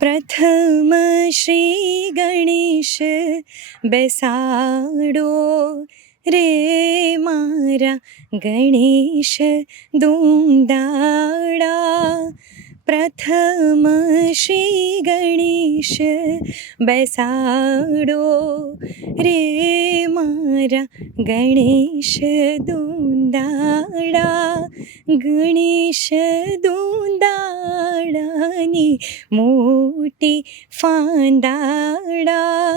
પ્રથમ શ્રી ગણેશ બેસાડો રે મારા ગણેશ દુંદાડા પ્રથમ શ્રી ગણેશ બેસાડો રે મારા ગણેશ દુંદાડા ગણેશ દુંદાડાની મોટી ફાંદાડા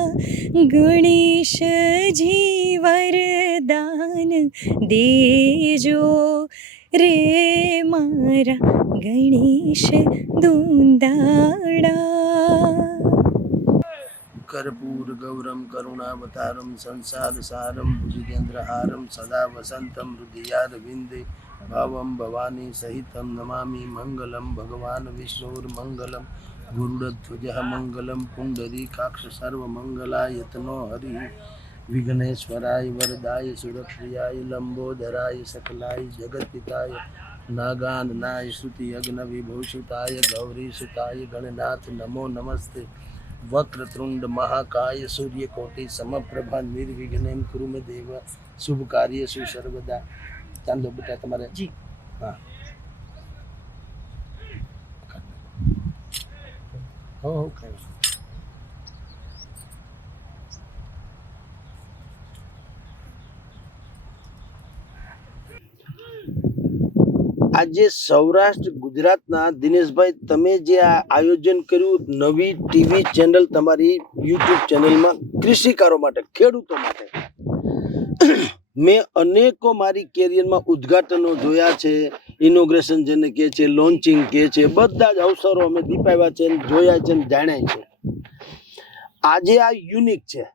ગણેશ જીવરદાન દેજો રે મારા ગણેશ દુંદાડા કર્પૂર ગૌરમ કરુણાવતારમ સંસાર સારમ ભુજિગેન્દ્રહારમ સદા વસંતમ હૃદયારવિંદે ભાવમ ભવાની સહિતમ નમામિ મંગલમ ભગવાન વિષ્ણુર્મંગલમ ગુરુડધ્વજ મંગલમ પુંડરીકાક્ષ સર્વમંગલાયતનો હરિ વિઘ્નેશ્વરાય વરદાય સુરપ્રિયાય લંબોધરાય સકલાય જગતપિતાય નાગાનનાય શ્રુતિ યજ્ઞ વિભૂષિતાય ગૌરીસુતાય ગણનાથ નમો નમસ્તે વક્રતુંડ મહાકાય સૂર્યકોટિ સમપ્રભા નિર્વિઘ્નેમ કુરુ દેવ શુભ કાર્ય સુ સર્વદા ચાંદો બેટા તમારે જી હા હો હો આજે સૌરાષ્ટ્ર, ગુજરાતના દિનેશભાઈ, તમે જે આ આયોજન કર્યું, નવી ટીવી ચેનલ તમારી યુટ્યુબ ચેનલમાં કૃષિકારો માટે, ખેડૂતો માટે. મેં અનેકો મારી કેરિયરમાં ઉદ્ઘાટનો જોયા છે, ઇનોગ્રેશન જેને કહે છે, લોન્ચિંગ કહે છે, બધા જ અવસરો અમે દીપાવ્યા છે જોયા છે જાણ્યા છે. આજે આ યુનિક છે.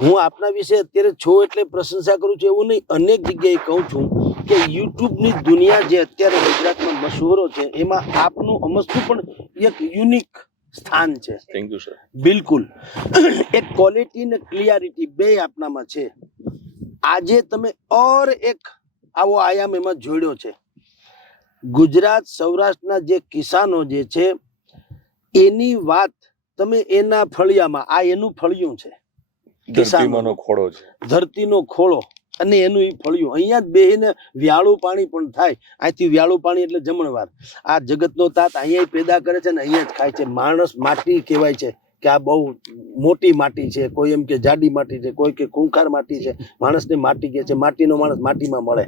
હું આપના વિશે અત્યારે છો એટલે પ્રશંસા કરું છું, એવું નહીં, અનેક જગ્યાએ કહું છું. કે યુટ્યુબની દુનિયા જે અત્યારે ગુજરાતમાં મશહૂરો છે એમાં આપનું અમસ્તું પણ એક યુનિક સ્થાન છે. થેન્ક યુ સર બિલકુલ. એક ક્વોલિટી ને ક્લિયરિટી બે આપનામાં છે. આજે તમે ઓર એક આવો આયામ એમાં જોડ્યો છે. ગુજરાત સૌરાષ્ટ્રના જે કિસાનો જે છે એની વાત તમે એના ફળિયામાં આ એનું ફળિયું છે. ખોળો છે. ધરતીનો ખોળો. અને એનું એ ફળિયું. અહીંયા જ બેહીને વ્યાળું પાણી પણ થાય. અહીંથી વ્યાળું પાણી એટલે જમણવાર. આ જગતનો તાત અહીંયા પેદા કરે છે ને અહીંયા જ ખાય છે. માણસ માટી કહેવાય છે કે આ બહુ મોટી માટી છે. કોઈ એમ કે જાડી માટી છે, કોઈ કે ખૂંખાર માટી છે. માણસને માટી કહે છે. માટીનો માણસ માટીમાં મળે.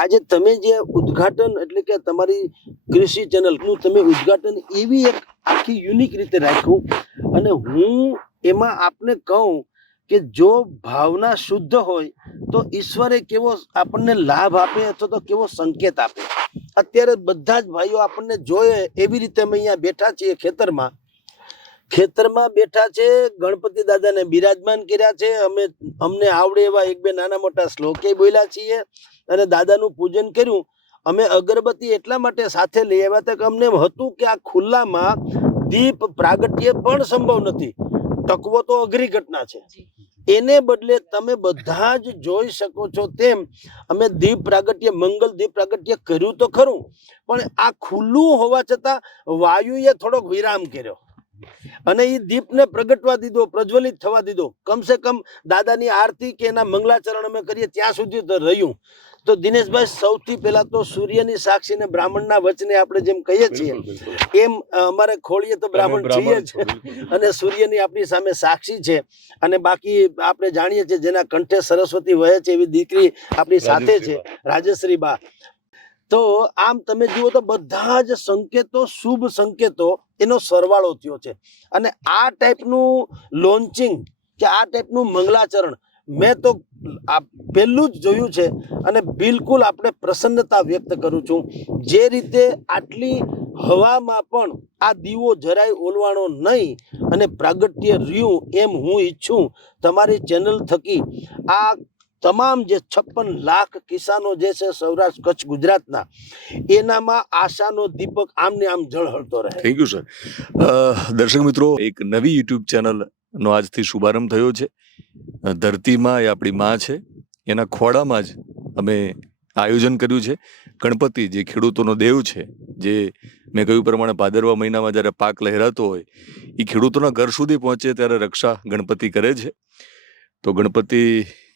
આજે તમે જે ઉદ્ઘાટન એટલે કે તમારી કૃષિ ચેનલનું તમે ઉદ્ઘાટન એવી એક આખી યુનિક રીતે રાખ્યું. અને હું એમાં આપને કહું કે જો ભાવના શુદ્ધ હોય, તો ઈશ્વરે કેવો આપણને લાભ આપે અથવા તો કેવો સંકેત આપે? અત્યારે બધા જ ભાઈઓ આપણને જોયે એવી રીતે અમે અહીંયા બેઠા છીએ ખેતરમાં. ખેતરમાં બેઠા છે, ગણપતિ દાદાને બિરાજમાન કર્યા છે. અમે, અમને આવડે એવા એક બે નાના મોટા શ્લોકે બોલ્યા છીએ અને દાદાનું પૂજન કર્યું. અમે અગરબત્તી એટલા માટે સાથે લઈ આવ્યા હતા કે અમને હતું કે આ ખુલ્લામાં દીપ પ્રાગટ્ય પણ સંભવ નથી. ટકવો તો અઘરી ઘટના છે. એને બદલે તમે બધા જ જોઈ શકો છો તેમ અમે દીપ પ્રાગટ્ય મંગલ દીપ પ્રાગટ્ય કર્યું તો ખરું પણ આ ખુલ્લું હોવા છતાં વાયુએ થોડોક વિરામ કર્યો. અને એ દીપને પ્રગટવા દીધો પ્રજ્વલિત થવા દીધો. કમસે કમ દાદાની આરતી કે એના મંગલાચરણ અમે કરીએ ત્યાં સુધી તો રહ્યું. તો દિનેશભાઈ સૌથી પહેલા તો સૂર્યની સાક્ષી ને બ્રાહ્મણના વચને આપણે જેમ કહીએ છીએ એમ અમારે ખોળીએ તો બ્રાહ્મણ છીએ જ. અને સૂર્યની આપણી સામે સાક્ષી છે. અને બાકી આપણે જાણીએ છીએ જેના કંઠે સરસ્વતી વહે છે એવી દીકરી આપણી સાથે છે. રાજેશ્રી બા તો આમ તમે જુઓ તો બધા જ સંકેતો, શુભ સંકેતો એનો સરવાળો થયો છે. અને આ ટાઈપનું લોન્ચિંગ કે આ ટાઈપનું મંગલાચરણ મેં તો આ પહેલું જ જોયું છે અને બિલકુલ આપણે પ્રસન્નતા વ્યક્ત કરું છું. જે રીતે આટલી હવામાં પણ આ દીવો જરાય ઓલવાણો નહીં અને પ્રાગટ્ય રહ્યું એમ હું ઈચ્છું. તમારી ચેનલ થકી આ તમામ જે છપ્પન લાખ કિસાનો જે છે સૌરાષ્ટ્ર, કચ્છ, ગુજરાતના, એનામાં આશાનો દીપક આમને આમ ઝળહળતો રહે. થેન્ક યુ સર દર્શક મિત્રો, એક નવી યુટ્યુબ ચેનલનો આજથી શુભારંભ થયો છે. ધરતીમાં એ આપણી માં છે. એના ખોડામાં જ અમે આયોજન કર્યું છે. ગણપતિ જે ખેડૂતોનો દેવ છે, જે મેં કહ્યું પ્રમાણે ભાદરવા મહિનામાં જ્યારે પાક લહેરાતો હોય એ ખેડૂતોના ઘર સુધી પહોંચે ત્યારે રક્ષા ગણપતિ કરે છે. તો ગણપતિ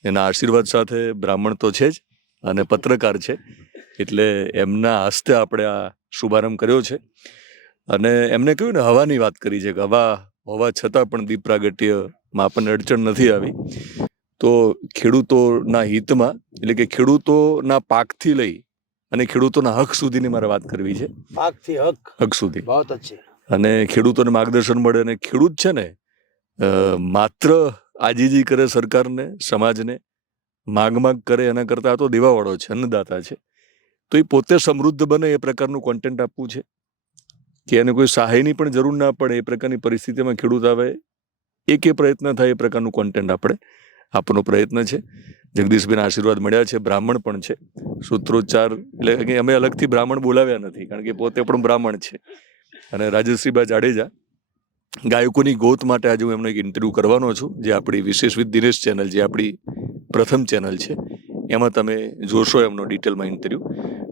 એના આશીર્વાદ સાથે બ્રાહ્મણ તો છે જ અને પત્રકાર છે. એટલે એમના હસ્તે આપણે આ શુભારંભ કર્યો છે. અને એમને કહ્યું ને હવાની વાત કરી છે કે હવા હોવા છતાં પણ દીપ પ્રાગટ્યમાં આપણને અડચણ નથી આવી. તો ખેડૂતોના હિતમાં એટલે કે ખેડૂતોના પાકથી લઈ અને ખેડૂતોના હક સુધીની મારે વાત કરવી છે. પાકથી હક? હક સુધી. બહુ અચ્છે અને ખેડૂતોને માર્ગદર્શન મળે અને ખેડૂત છે ને માત્ર આજીજી કરે સરકારને, સમાજને, માગ માગ કરે એના કરતાં તો દેવાવાળો છે, અન્નદાતા છે. તો એ પોતે સમૃદ્ધ બને એ પ્રકારનું કોન્ટેન્ટ આપવું છે. કે એને કોઈ સહાયની પણ જરૂર ના પડે એ પ્રકારની પરિસ્થિતિમાં ખેડૂત આવે, એક એ પ્રયત્ન થાય એ પ્રકારનું કોન્ટેન્ટ આપણે આપવાનો પ્રયત્ન છે. જગદીશભાઈના આશીર્વાદ મળ્યા છે, બ્રાહ્મણ પણ છે. સૂત્રોચ્ચાર એટલે અમે અલગથી બ્રાહ્મણ બોલાવ્યા નથી, કારણ કે પોતે પણ બ્રાહ્મણ છે. અને રાજશ્રીબા જાડેજા ગાયકોની ગોત માટે આજે હું એમનો એક ઇન્ટરવ્યૂ કરવાનો છું, જે આપણી વિશેષ વિથ દિનેશ ચેનલ જે આપણી પ્રથમ ચેનલ છે. એમાં તમે જોશો એમનો ડિટેલમાં ઇન્ટરવ્યૂ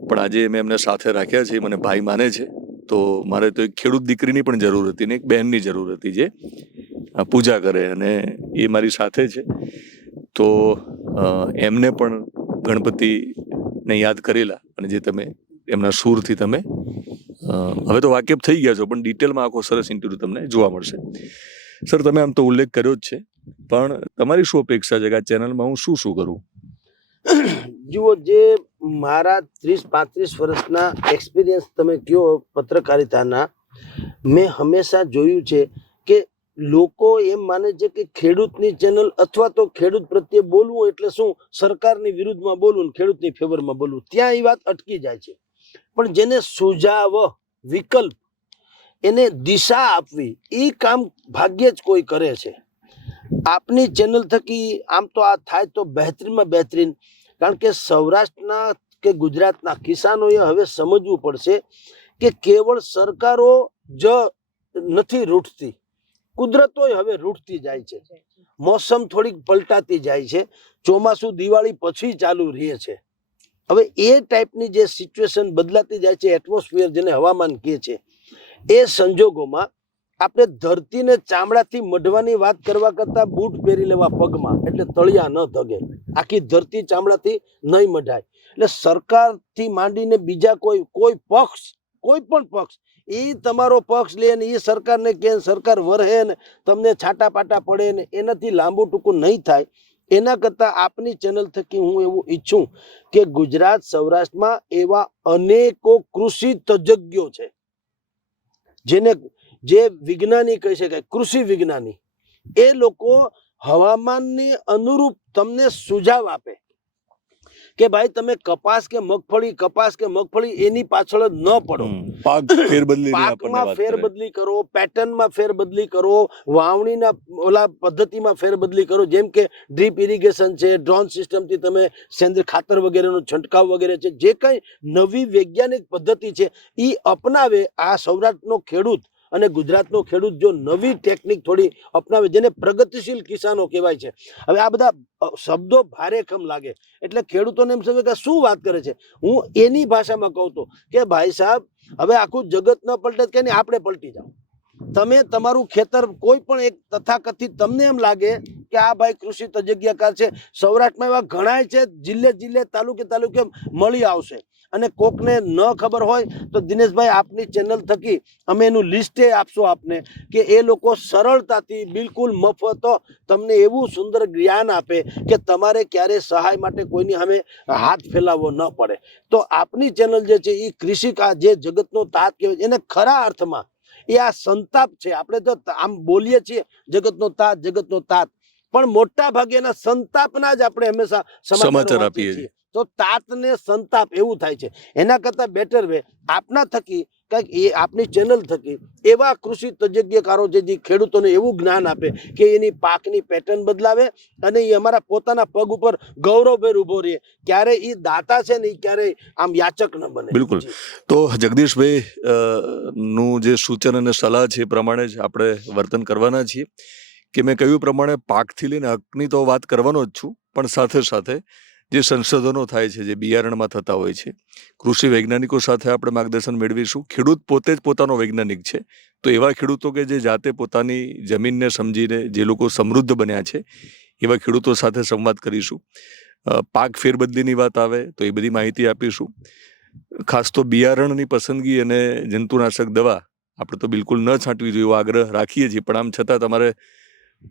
પણ આજે મેં એમને સાથે રાખ્યા છે, એ મને ભાઈ માને છે. તો મારે તો એક ખેડૂત દીકરીની પણ જરૂર હતી ને એક બહેનની જરૂર હતી જે પૂજા કરે અને એ મારી સાથે છે. તો એમને પણ ગણપતિને યાદ કરેલા અને જે તમે એમના સૂરથી તમે હવે તો વાકેફ થઈ ગયા છો, પણ ડિટેલમાં આખો સરસ ઇન્ટરવ્યુ તમને જોવા મળશે. સર તમે આમ તો ઉલ્લેખ કર્યો જ છે, પણ તમારી શું અપેક્ષા છે કે આ ચેનલમાં હું શું શું કરું? જુઓ, જે મારા ત્રીસ પાંત્રીસ વર્ષના એક્સપિરિયન્સ તમે કયો પત્રકારિતાના, મેં હંમેશા જોયું છે કે લોકો એમ માને છે કે ખેડૂતની ચેનલ અથવા તો ખેડૂત પ્રત્યે બોલવું એટલે શું, સરકારની વિરુદ્ધમાં બોલવું ખેડૂતની ફેવરમાં બોલવું. ત્યાં એ વાત અટકી જાય છે. પણ જેને સુઝાવ વિકલ્પ એને દિશા આપવી એ કામ ભાગ્યે જ કોઈ કરે છે. આપની ચેનલ થકી આમ તો આ થાય તો બહેતરીનમાં બહેતરીન, કારણ કે સૌરાષ્ટ્રના કે ગુજરાતના કિસાનોએ હવે સમજવું પડશે કે કેવળ સરકારો જ નથી રૂઠતી કુદરતોય હવે રૂઠતી જાય છે. મોસમ થોડીક પલટાતી જાય છે. ચોમાસું દિવાળી પછી ચાલુ રહે છે. હવે એ ટાઈપની જે સિચ્યુએશન બદલાતી જાય છે, એટમોસ્ફિયર જેને હવામાન કહે છે, એ સંજોગોમાં આપણે ધરતીને ચામડાથી મઢવાની વાત કરવા કરતાં બૂટ પહેરી લેવા પગમાં, એટલે તળિયા ન ધગે. આખી ધરતી ચામડાથી નહીં મઢાય. એટલે સરકારથી માંડીને બીજા કોઈ કોઈ પક્ષ, કોઈ પણ પક્ષ, એ તમારો પક્ષ લે ને એ સરકારને કે સરકાર વરહે ને તમને છાટા પાટા પડે ને એનાથી લાંબુ ટૂંકું નહીં થાય. એના કરતાં આપની ચેનલ થકી હું એવું ઈચ્છું કે ગુજરાત સૌરાષ્ટ્રમાં એવા અનેકો કૃષિ તજજ્ઞો છે. જેને, જે વિજ્ઞાની કહી શકાય, કૃષિ વિજ્ઞાની. એ લોકો હવામાનની અનુરૂપ તમને સુઝાવ આપે. કે ભાઈ તમે કપાસ કે મગફળી કપાસ કે મગફળી એની પાછળ જ ન પડો. પાક ફેરબદલી પાકમાં ફેરબદલી કરો પેટર્નમાં ફેરબદલી કરો વાવણીના ઓલા પદ્ધતિમાં ફેરબદલી કરો જેમ કે ડ્રીપ ઇરિગેશન છે ડ્રોન સિસ્ટમથી તમે સેન્દ્રિય ખાતર વગેરેનો છંટકાવ વગેરે છે જે કંઈ નવી વૈજ્ઞાનિક પદ્ધતિ છે એ અપનાવે આ સૌરાષ્ટ્રનો ખેડૂત. અને ગુજરાતનો ખેડૂત જો નવી ટેકનિક થોડી અપનાવે, જેને પ્રગતિશીલ કિસાનો કહેવાય છે. હવે આ બધા શબ્દો ભારેખમ લાગે. એટલે ખેડૂતોને એમ સમજે કે શું વાત કરે છે? હું એની ભાષામાં કહું તો કે ભાઈ સાહેબ, હવે આખું જગત ન પલટે કે નહીં? આપણે પલટી જાઓ. તમે તમારું ખેતર કોઈ પણ એક તથાકથિત તમને એમ લાગે કે આ ભાઈ કૃષિ તજજ્ઞકાર છે, સૌરાષ્ટ્રમાં એવા ઘણાય છે જિલ્લે જિલ્લે તાલુકે તાલુકે મળી આવશે. અને કોકને ન ખબર હોય તો દિનેશભાઈ આપની ચેનલ થકી અમે એનું લિસ્ટે આપશો આપને કે એ લોકો સરળતાથી બિલકુલ મફતો તમને એવું સુંદર જ્ઞાન આપે કે તમારે ક્યારે સહાય માટે કોઈની સામે હાથ ફેલાવવો ન પડે. તો આપની ચેનલ જે છે એ કૃષિ જે જગતનો તાત કહેવાય એને ખરા અર્થમાં એ આ સંતાપ છે. આપણે તો આમ બોલીએ છીએ જગતનો તાત જગતનો તાત. પણ મોટા ભાગે એના સંતાપના જ આપણે હંમેશા સમાચારો સમાચાર આપીએ છીએ. તો તાત ને સંતાપ એવું થાય છે. એના કરતા બેટર વે આપના થકી કંઈક એ આપની ચેનલ થકી એવા કૃષિ તજજ્ઞકારો છે જે ખેડૂતોને એવું જ્ઞાન આપે કે એની પાકની પેટર્ન બદલાવે અને એ અમારા પોતાના પગ ઉપર ગૌરવભેર ઊભો રહે. ક્યારે એ દાતા છે ને એ ક્યારેય આમ યાચક ન બને. બિલકુલ. તો જગદીશભાઈ નું જે સૂચન અને સલાહ છે એ પ્રમાણે જ આપણે વર્તન કરવાના છીએ. કે મેં કહ્યું પ્રમાણે પાકથી લઈને હકની તો વાત કરવાનો જ છું પણ સાથે સાથે જે સંશોધનો થાય છે, જે બિયારણમાં થતા હોય છે. કૃષિ વૈજ્ઞાનિકો સાથે આપણે માર્ગદર્શન મેળવીશું. ખેડૂત પોતે જ પોતાનો વૈજ્ઞાનિક છે. તો એવા ખેડૂતો કે જે જાતે પોતાની જમીનને સમજીને જે લોકો સમૃદ્ધ બન્યા છે, એવા ખેડૂતો સાથે સંવાદ કરીશું. પાક ફેરબદલીની વાત આવે તો એ બધી માહિતી આપીશું. ખાસ તો બિયારણની પસંદગી અને જંતુનાશક દવા આપણે તો બિલકુલ ન છાંટવી જોઈએ એવો આગ્રહ રાખીએ છીએ. પણ આમ છતાં તમારે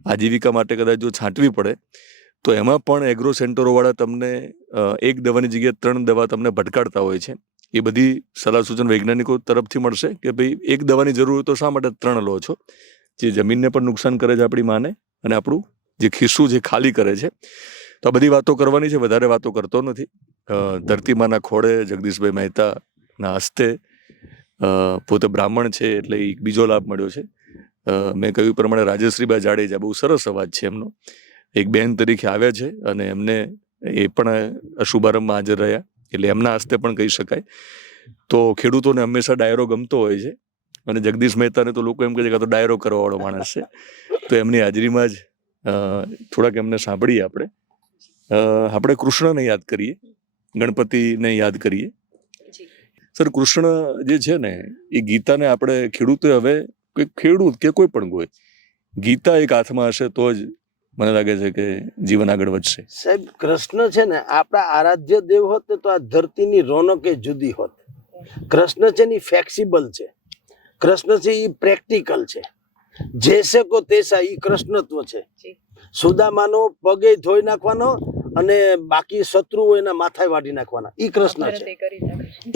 આજીવિકા માટે કદાચ જો છાંટવી પડે તો એમાં પણ એગ્રો સેન્ટરોવાળા તમને એક દવાની જગ્યાએ ત્રણ દવા તમને ભટકાડતા હોય છે. એ બધી સલાહ સૂચન વૈજ્ઞાનિકો તરફથી મળશે કે ભાઈ એક દવાની જરૂર તો શા માટે ત્રણ લો છો? જે જમીનને પણ નુકસાન કરે છે આપણી માને અને આપણું જે ખિસ્સું જે ખાલી કરે છે. તો આ બધી વાતો કરવાની છે, વધારે વાતો કરતો નથી. ધરતીમાના ખોળે જગદીશભાઈ મહેતાના હસ્તે પોતે બ્રાહ્મણ છે એટલે એક બીજો લાભ મળ્યો છે. મેં કહ્યું પ્રમાણે રાજશ્રીબા જાડેજા બહુ સરસ અવાજ છે એમનો. એક બેન તરીકે આવ્યા છે અને એમને એ પણ શુભારંભમાં હાજર રહ્યા એટલે એમના હસ્તે પણ કહી શકાય. તો ખેડૂતોને હંમેશા ડાયરો ગમતો હોય છે અને જગદીશ મહેતાને તો લોકો એમ કહે છે કે તો ડાયરો કરવાવાળો માણસ છે. તો એમની હાજરીમાં જ થોડાક એમને સાંભળીએ આપણે. આપણે કૃષ્ણને યાદ કરીએ ગણપતિને યાદ કરીએ. સર કૃષ્ણ જે છે ને એ ગીતાને આપણે ખેડૂતે હવે કોઈ ખેડૂત કે કોઈ પણ કોઈ ગીતા એક હાથમાં હશે તો જ મને લાગે છે કે જીવન આગળ વધશે. સાહેબ કૃષ્ણ છે ને આપણા આરાધ્ય દેવ હોત ને તો આ ધરતીની રોનક એ જુદી હોત. કૃષ્ણ છે ને ફ્લેક્સિબલ છે. કૃષ્ણ છે એ પ્રેક્ટિકલ છે. જેસે કો તેસા એ કૃષ્ણત્વ છે. જી. સુદામાનો પગે ધોઈ નાખવાનો અને બાકી શત્રુઓ એના માથા વાઢી નાખવાના. ઈ કૃષ્ણ છે.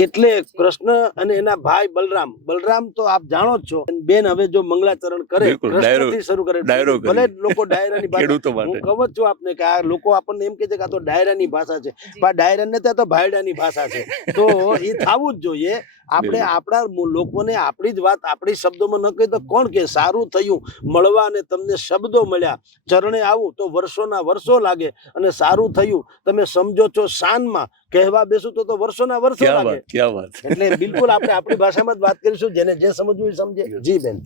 એટલે કૃષ્ણ અને એના ભાઈ બલરામ. બલરામ તો આપ જાણો જ છો. બેન હવે જો મંગલાચરણ કરે કૃષ્ણથી શરૂ કરે. ભલે લોકો ડાયરાની ભાષા હું કહું જ છું આપને કે આ લોકો આપણને એમ કે છે કે આ તો ડાયરાની ભાષા છે. પણ ડાયરા ને ત્યાં તો ભાયડાની ભાષા છે. તો એ થવું જ જોઈએ. આપણે આપણા લોકોને આપણી જ વાત આપણી શબ્દોમાં ન કહી તો કોણ કે સારું થયું મળવા અને તમને શબ્દો મળ્યા. ચરણે આવું તો વર્ષોના વર્ષો લાગે અને સારું થયું. તમે સમજો છો શાનમાં. કહેવા બેસું તો તો વર્ષોના વર્ષો લાગે. વાત ક્યાં વાત. એટલે બિલકુલ આપણે આપણી ભાષામાં જ વાત કરીશું જેને જે સમજવું સમજે. જી બેન.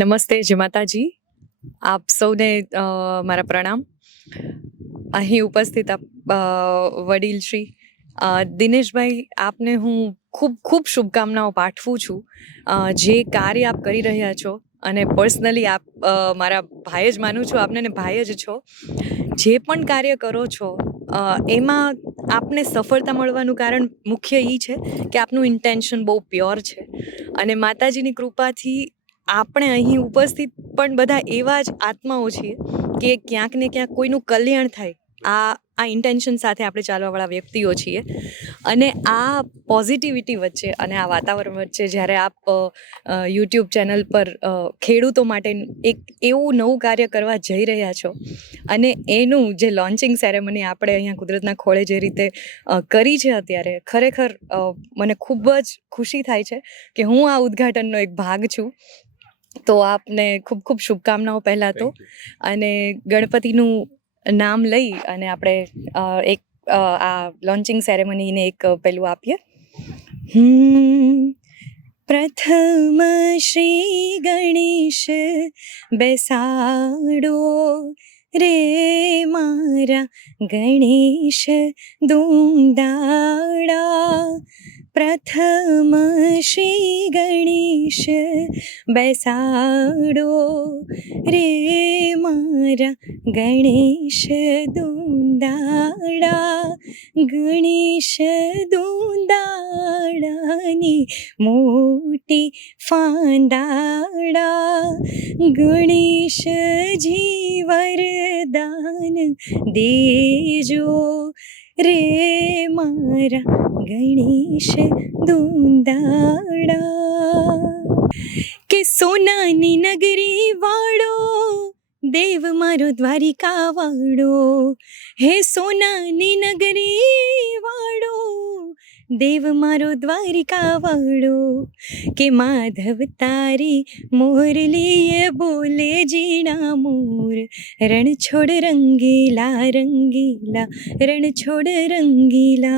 નમસ્તે જય માતાજી. આપ સૌને મારા પ્રણામ. અહીં ઉપસ્થિત વડીલ શ્રી દિનેશભાઈ આપને હું ખૂબ ખૂબ શુભકામનાઓ પાઠવું છું. જે કાર્ય આપ કરી રહ્યા છો અને પર્સનલી આપ મારા ભાઈ જ માનું છું, આપને ને ભાઈ જ છો. જે પણ કાર્ય કરો છો એમાં આપને સફળતા મળવાનું કારણ મુખ્ય એ છે કે આપનું ઇન્ટેન્શન બહુ પ્યોર છે. અને માતાજીની કૃપાથી આપણે અહીં ઉપસ્થિત પણ બધા એવા જ આત્માઓ છીએ કે ક્યાંક ને ક્યાંક કોઈનું કલ્યાણ થાય. આ આ ઇન્ટેન્શન સાથે આપણે ચાલવાવાળા વ્યક્તિઓ છીએ. અને આ પોઝિટિવિટી વચ્ચે અને આ વાતાવરણ વચ્ચે જ્યારે આપ યુટ્યુબ ચેનલ પર ખેડૂતો માટે એક એવું નવું કાર્ય કરવા જઈ રહ્યા છો અને એનું જે લોન્ચિંગ સેરેમની આપણે અહીંયા કુદરતના ખોળે જે રીતે કરી છે અત્યારે ખરેખર મને ખૂબ જ ખુશી થાય છે કે હું આ ઉદ્ઘાટનનો એક ભાગ છું. તો આપને ખૂબ ખૂબ શુભકામનાઓ પહેલાં તો અને ગણપતિનું નામ લઈ અને આપણે એક આ લોન્ચિંગ સેરેમનીને એક પેલું આપીએ. પ્રથમ શ્રી ગણેશ બેસાડો રે મારા ગણેશ દુંદાડા પ્રથમ શ્રી ગણેશ બેસાડો રે મારા ગણેશ દુંદાડા ગણેશ દુંદાડાની મોટી ફાંદાડા ગણેશજી વરદાન દેજો રે મારા ગણેશ દુંદાડા. કે સોનાની નગરી વાળો, દેવ મારો દ્વારિકા વાળો, હે સોનાની નગરી વાળો દેવ મારો દ્વારિકા વાળો કે માધવ તારી મોરલીએ બોલે જીણા મોર રણ છોડ રંગીલા રંગીલા રણ છોડ રંગીલા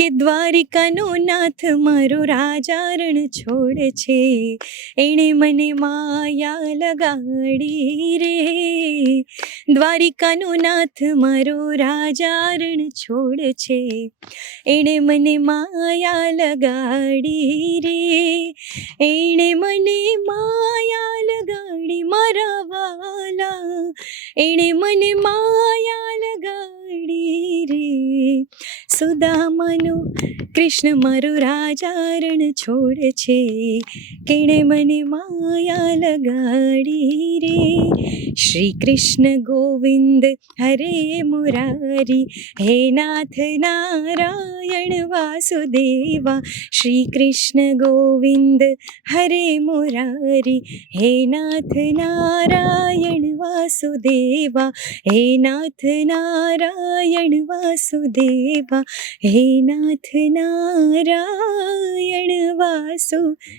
કે દ્વારિકાનો નાથ મારો રાજારણ છોડ છે. એણે મને માયા લગાડી રે. દ્વારિકાનો નાથ મારો રાજારણ છોડ છે. એણે મને માયા લગાડી રે. એણે મને માયા લગાડી મારા વાલા. એણે મને માયા લગાડી રે સુદામાનો કૃષ્ણ મારો રાજા રણ છોડ છે કેણે મને માયા લગાડી રે શ્રી કૃષ્ણ ગોવિંદ હરે મુરારી હે નાથ નારાયણ વાસુદેવા શ્રી કૃષ્ણ ગોવિંદ હરે મુરારી હે નાથ નારાયણ વાસુદેવા હે નાથ નારાયણ વાસુદેવા હે નાથ નારાયણ વાસુદેવા.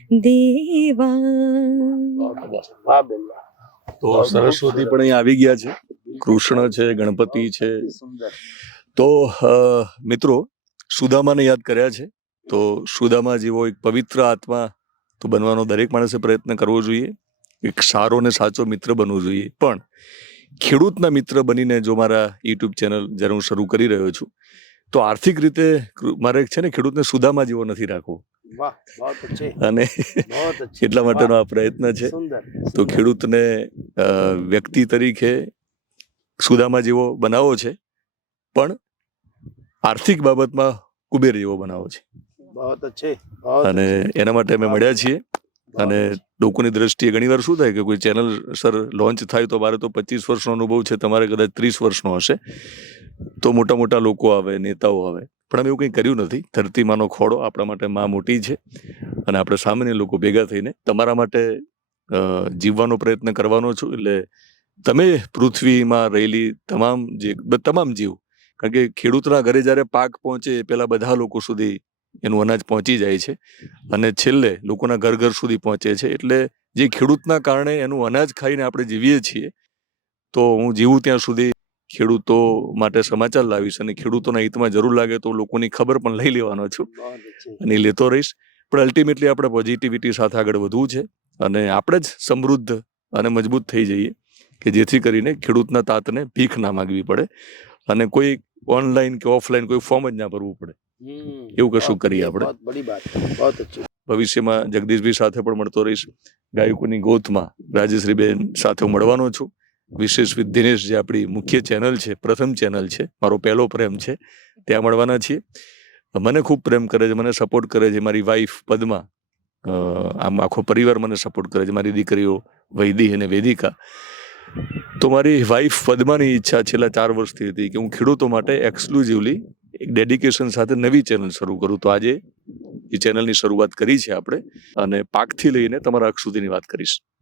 તો સરસ્વતી પણ અહીં આવી ગયા છે, કૃષ્ણ છે, ગણપતિ છે તો મિત્રો, સુદામાને યાદ કર્યા છે, તો સુદામા જેવો એક પવિત્ર આત્મા તો બનવાનો દરેક માણસે પ્રયત્ન કરવો જોઈએ, એક સારો ને સાચો મિત્ર બનવો જોઈએ, પણ ખેડૂતના મિત્ર બનીને જો મારા યુટ્યુબ ચેનલ જ્યારે હું શરૂ કરી રહ્યો છું તો આર્થિક રીતે મારે છે ને ખેડૂતને સુદામાં જેવો નથી રાખવો. અને એટલા માટેનો આ પ્રયત્ન છે. તો ખેડૂતને વ્યક્તિ તરીકે સુદામાં જેવો બનાવો છે પણ આર્થિક બાબતમાં કુબેર જેવો બનાવો છે. અને એના માટે અમે મળ્યા છીએ. અને લોકોની દ્રષ્ટિએ ઘણીવાર શું થાય કે કોઈ ચેનલ સર લોન્ચ થાય તો મારે તો પચીસ વર્ષનો અનુભવ છે તમારે કદાચ ત્રીસ વર્ષનો હશે. તો મોટા મોટા લોકો આવે નેતાઓ આવે. પણ અમે એવું કંઈ કર્યું નથી. ધરતીમાંનો ખોડો આપણા માટે માં મોટી છે અને આપણે સામાન્ય લોકો ભેગા થઈને તમારા માટે જીવવાનો પ્રયત્ન કરવાનો છું. એટલે તમે પૃથ્વીમાં રહેલી તમામ જે તમામ જીવ કારણ કે ખેડૂતના ઘરે જ્યારે પાક પહોંચે પહેલાં બધા લોકો સુધી એનું અનાજ પહોંચી જાય છે. અને છેલ્લે લોકોના ઘર ઘર સુધી પહોંચે છે. એટલે જે ખેડૂતના કારણે એનું અનાજ ખાઈને આપણે જીવીએ છીએ, તો હું જીવું ત્યાં સુધી ખેડૂતો માટે સમાચાર લાવીશ અને ખેડૂતોના હિતમાં જરૂર લાગે તો લોકોની ખબર પણ લઈ લેવાનો છું અને લેતો રહીશ. પણ અલ્ટિમેટલી આપણે પોઝિટિવિટી સાથે આગળ વધવું છે અને આપણે જ સમૃદ્ધ અને મજબૂત થઈ જઈએ કે જેથી કરીને ખેડૂતના તાતને ભીખ ના માગવી પડે અને કોઈ ઓનલાઈન કે ઓફલાઈન કોઈ ફોર્મ જ ના ભરવું પડે. એવું કશું કરીએ આપણે? ભવિષ્યમાં જગદીશભાઈ સાથે પણ મળતો રહીશ. ગાયકોની ગોથમાં રાજેશ્રીબેન સાથે હું મળવાનો છું. વિશેષ વિથ દિનેશ જે આપણી મુખ્ય ચેનલ છે પ્રથમ ચેનલ છે મારો પહેલો પ્રેમ છે ત્યાં મળવાના છીએ. મને ખૂબ પ્રેમ કરે છે મને સપોર્ટ કરે છે મારી વાઈફ પદ્મા. આમ આખો પરિવાર મને સપોર્ટ કરે છે મારી દીકરીઓ વૈદી અને વેદિકા. તો મારી વાઈફ પદ્માની ઈચ્છા છેલ્લા ચાર વર્ષથી હતી કે હું ખેડૂતો માટે એક્સક્લુઝિવલી એક ડેડિકેશન સાથે નવી ચેનલ શરૂ કરું. તો આજે એ ચેનલની શરૂઆત કરી છે આપણે. અને પાકથી લઈને તમારા અક્ષ સુધીની વાત કરીશ.